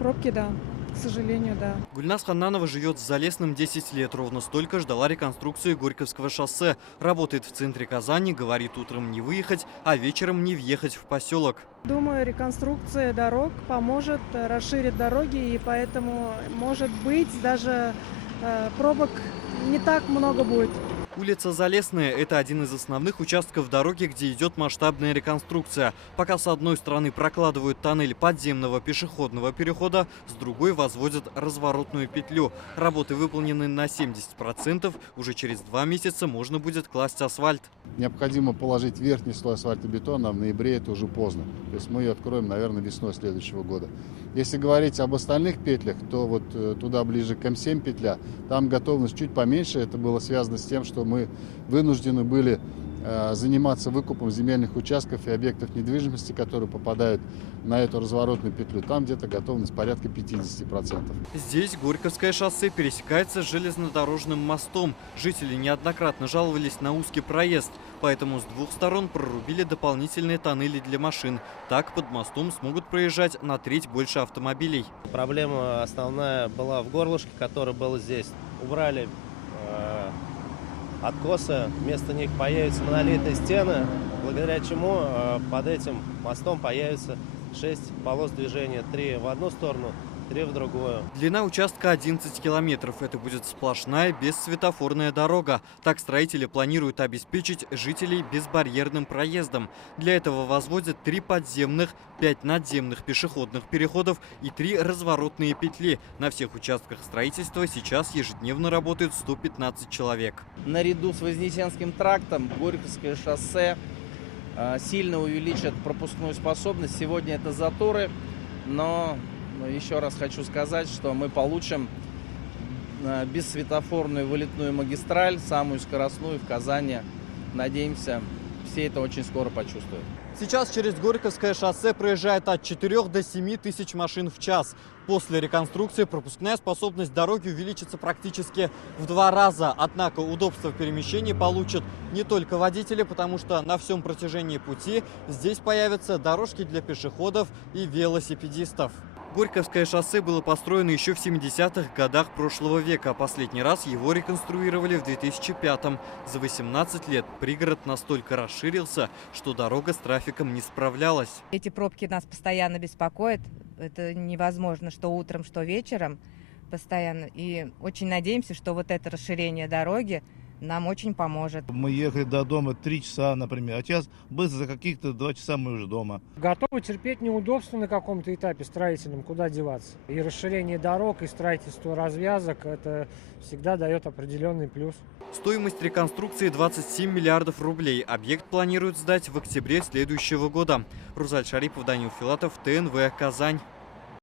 Пробки, да. К сожалению, да. Гульназ Ханнанова живет в Залесном 10 лет. Ровно столько ждала реконструкции Горьковского шоссе. Работает в центре Казани, говорит, утром не выехать, а вечером не въехать в поселок. Думаю, реконструкция дорог поможет, расширит дороги, и поэтому, может быть, даже пробок не так много будет. Улица Залесная – это один из основных участков дороги, где идет масштабная реконструкция. Пока с одной стороны прокладывают тоннель подземного пешеходного перехода, с другой возводят разворотную петлю. Работы выполнены на 70%. Уже через 2 месяца можно будет класть асфальт. Необходимо положить верхний слой асфальтобетона, а в ноябре это уже поздно. То есть мы ее откроем, наверное, весной следующего года. Если говорить об остальных петлях, то вот туда ближе к М7 петля, там готовность чуть поменьше. Это было связано с тем, что мы вынуждены были заниматься выкупом земельных участков и объектов недвижимости, которые попадают на эту разворотную петлю. Там где-то готовность порядка 50%. Здесь Горьковское шоссе пересекается с железнодорожным мостом. Жители неоднократно жаловались на узкий проезд, поэтому с двух сторон прорубили дополнительные тоннели для машин. Так под мостом смогут проезжать на треть больше автомобилей. Проблема основная была в горлышке, которое было здесь. Убрали откосы, вместо них появятся монолитные стены, благодаря чему под этим мостом появится 6 полос движения, 3 в одну сторону, 3 в другую. Длина участка 11 километров. Это будет сплошная бессветофорная дорога. Так строители планируют обеспечить жителей безбарьерным проездом. Для этого возводят 3 подземных, 5 надземных пешеходных переходов и 3 разворотные петли. На всех участках строительства сейчас ежедневно работают 115 человек. Наряду с Вознесенским трактом Горьковское шоссе сильно увеличит пропускную способность. Сегодня это заторы, но еще раз хочу сказать, что мы получим бессветофорную вылетную магистраль, самую скоростную в Казани. Надеемся, все это очень скоро почувствуют. Сейчас через Горьковское шоссе проезжает от 4 до 7 тысяч машин в час. После реконструкции пропускная способность дороги увеличится практически в 2 раза. Однако удобство в перемещении получат не только водители, потому что на всем протяжении пути здесь появятся дорожки для пешеходов и велосипедистов. Горьковское шоссе было построено еще в 70-х годах прошлого века. Последний раз его реконструировали в 2005-м. За 18 лет пригород настолько расширился, что дорога с трафиком не справлялась. Эти пробки нас постоянно беспокоят. Это невозможно, что утром, что вечером постоянно. И очень надеемся, что вот это расширение дороги нам очень поможет. Мы ехали до дома 3 часа, например, а сейчас быстро за каких-то 2 часа мы уже дома. Готовы терпеть неудобства на каком-то этапе строительном, куда деваться. И расширение дорог, и строительство развязок, это всегда дает определенный плюс. Стоимость реконструкции 27 миллиардов рублей. Объект планируют сдать в октябре следующего года. Рузаль Шарипов, Данил Филатов, ТНВ, Казань.